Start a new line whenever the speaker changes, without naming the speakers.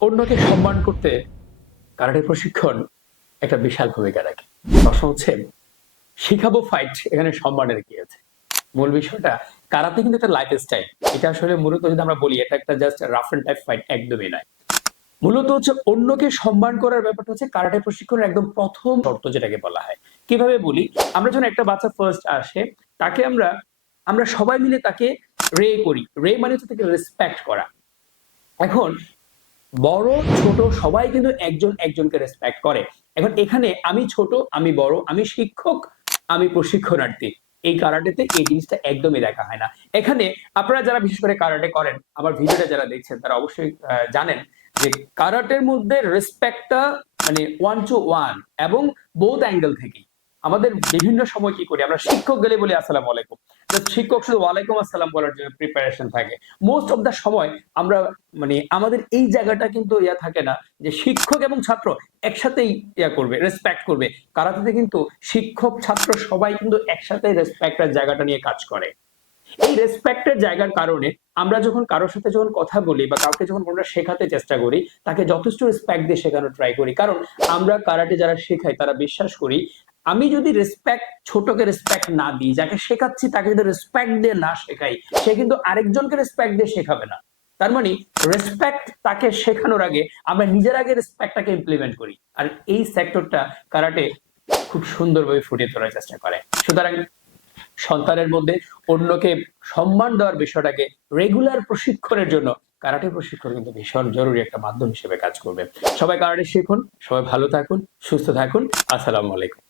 অন্যকে সম্মান করতে কারাটে প্রশিক্ষণ একটা বিশাল ভূমিকা রাখে। প্রশ্ন হচ্ছে, শিখাবো ফাইট এখানে সম্মানের কি আছে? মূল বিষয়টা, কারাতে কিন্তু একটা লাইফ স্টাইল এটা আসলে মূলত যদি আমরা বলি, এটা একটা just rough and type fight একদমই নয়। মূলত হচ্ছে অন্যকে সম্মান করার ব্যাপারটা হচ্ছে কারাটে প্রশিক্ষণের একদম প্রথম শর্ত যেটাকে বলা হয়। কীভাবে বলি, আমরা যখন একটা বাচ্চা ফার্স্ট আসে, তাকে আমরা আমরা সবাই মিলে তাকে রে করি। রে মানে হচ্ছে তাকে রেসপেক্ট করা। এখন বড়, ছোট, সবাই কিন্তু একজন একজনকে রেসপেক্ট করে। এখন এখানে আমি ছোট, আমি বড়, আমি শিক্ষক, আমি প্রশিক্ষণার্থী। এই কারাটেতে এই জিনিসটা একদমই দেখা হয় না। এখানে আপনারা যারা বিশেষ করে কারাটে করেন, আমার ভিডিওটা যারা দেখছেন, তারা অবশ্যই জানেন যে কারাটের মধ্যে রেসপেক্টটা মানে ওয়ান টু ওয়ান এবং বোথ অ্যাঙ্গেল থেকেই। আমাদের বিভিন্ন সময় কি করি, আমরা শিক্ষক গেলে বলি, আসসালামু আলাইকুম। শিক্ষক শুধু ওয়ালাইকুম আসসালাম বলার জন্য প্রিপারেশন থাকে। মোস্ট অফ দা সময় আমরা মানে আমাদের এই জায়গাটা কিন্তু ইয়া থাকে না যে শিক্ষক এবং ছাত্র একসাথেই ইয়া করবে রেসপেক্ট করবে। কারাতেতে কিন্তু শিক্ষক, ছাত্র সবাই কিন্তু একসাথে রেসপেক্টের জায়গাটা নিয়ে কাজ করে। এই রেসপেক্টের জায়গার কারণে আমরা যখন কারোর সাথে যখন কথা বলি বা কাউকে যখন আমরা শেখাতে চেষ্টা করি, তাকে যথেষ্ট রেসপেক্ট দিয়ে শেখানোর ট্রাই করি। কারণ আমরা কারাটে যারা শেখাই তারা বিশ্বাস করি আমি যদি রেসপেক্ট ছোটকে রেসপেক্ট না দিই, যাকে শেখাচ্ছি তাকে যদি রেসপেক্ট দিয়ে না শেখাই, সে কিন্তু আরেকজনকে রেসপেক্ট দিয়ে শেখাবে না। তার মানে রেসপেক্ট তাকে শেখানোর আগে আমরা নিজের আগে রেসপেক্টটাকে ইমপ্লিমেন্ট করি। আর এই সেক্টরটা কারাটে খুব সুন্দরভাবে ফুটিয়ে তোলার চেষ্টা করে। সুতরাং সন্তানের মধ্যে অন্যকে সম্মান দেওয়ার বিষয়টাকে রেগুলার প্রশিক্ষণের জন্য কারাটে প্রশিক্ষণ কিন্তু ভীষণ জরুরি একটা মাধ্যম হিসেবে কাজ করবে। সবাই কারাটে শিখুন, সবাই ভালো থাকুন, সুস্থ থাকুন। আসসালামু আলাইকুম।